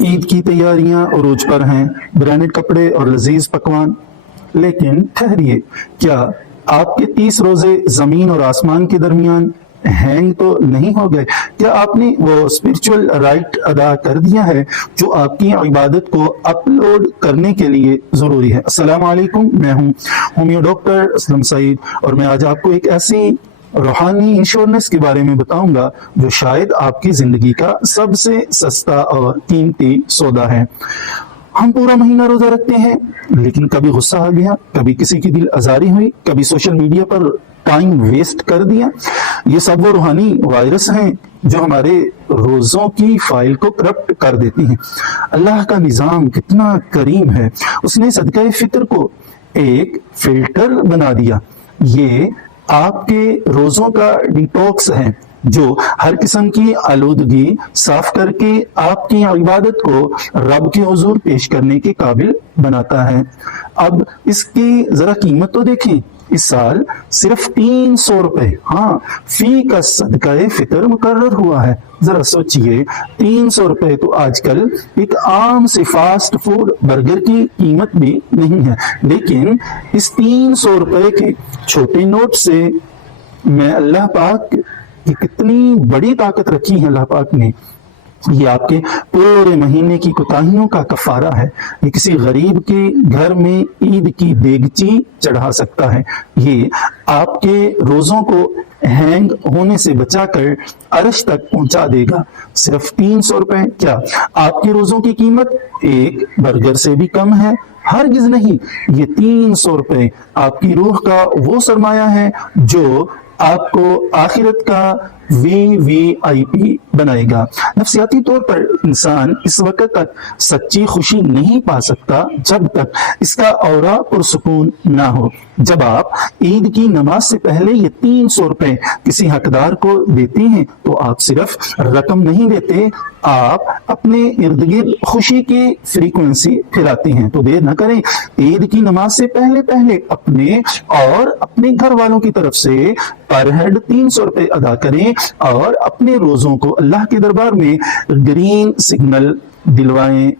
عید کی تیاریاں عروج پر ہیں، برانڈڈ کپڑے اور لذیذ پکوان، لیکن ٹھہریے، کیا آپ کے 30 روزے زمین اور آسمان کے درمیان ہینگ تو نہیں ہو گئے؟ کیا آپ نے وہ اسپرچول رائٹ ادا کر دیا ہے جو آپ کی عبادت کو اپلوڈ کرنے کے لیے ضروری ہے؟ السلام علیکم، میں ہوں ہومیو ڈاکٹر اسلم سعید، اور میں آج آپ کو ایک ایسی روحانی انشورنس کے بارے میں بتاؤں گا جو شاید آپ کی زندگی کا سب سے سستا اور قیمتی سودا ہے۔ ہم پورا مہینہ روزہ رکھتے ہیں، لیکن کبھی غصہ آ گیا، کبھی کسی کی دل آزاری ہوئی، کبھی سوشل میڈیا پر ٹائم ویسٹ کر دیا۔ یہ سب وہ روحانی وائرس ہیں جو ہمارے روزوں کی فائل کو کرپٹ کر دیتی ہیں۔ اللہ کا نظام کتنا کریم ہے، اس نے صدقہ فطر کو ایک فلٹر بنا دیا۔ یہ آپ کے روزوں کا ڈیٹاکس ہے جو ہر قسم کی آلودگی صاف کر کے آپ کی عبادت کو رب کے حضور پیش کرنے کے قابل بناتا ہے۔ اب اس کی ذرا قیمت تو دیکھیں، اس سال صرف 300 روپے فی کا صدقہ فطر مقرر ہوا ہے۔ ذرا سوچئے، 300 روپے تو آج کل ایک عام سے فاسٹ فوڈ برگر کی قیمت بھی نہیں ہے، لیکن اس 300 روپے کے چھوٹے نوٹ سے میں اللہ پاک کی کتنی بڑی طاقت رکھی ہے اللہ پاک نے، یہ آپ کے پورے مہینے کی کوتاہیوں کا کفارہ ہے۔ یہ کسی غریب کے گھر میں عید کی دیگچی چڑھا سکتا ہے۔ یہ آپ کے روزوں کو ہینگ ہونے سے بچا کر عرش تک پہنچا دے گا۔ صرف 300 روپے، کیا آپ کے روزوں کی قیمت ایک برگر سے بھی کم ہے؟ ہرگز نہیں۔ یہ 300 روپے آپ کی روح کا وہ سرمایہ ہے جو آپ کو آخرت کا VIP بنائے گا۔ نفسیاتی طور پر انسان اس وقت تک سچی خوشی نہیں پا سکتا جب تک اس کا اورا پرسکون نہ ہو۔ جب آپ عید کی نماز سے پہلے یہ 300 روپے کسی حقدار کو دیتے ہیں تو آپ صرف رقم نہیں دیتے، آپ اپنے ارد گرد خوشی کی فریکوینسی پھیلاتے ہیں۔ تو دیر نہ کریں، عید کی نماز سے پہلے اپنے اور اپنے گھر والوں کی طرف سے پر ہیڈ 300 روپے ادا کریں اور اپنے روزوں کو اللہ کے دربار میں گرین سگنل دلوائیں۔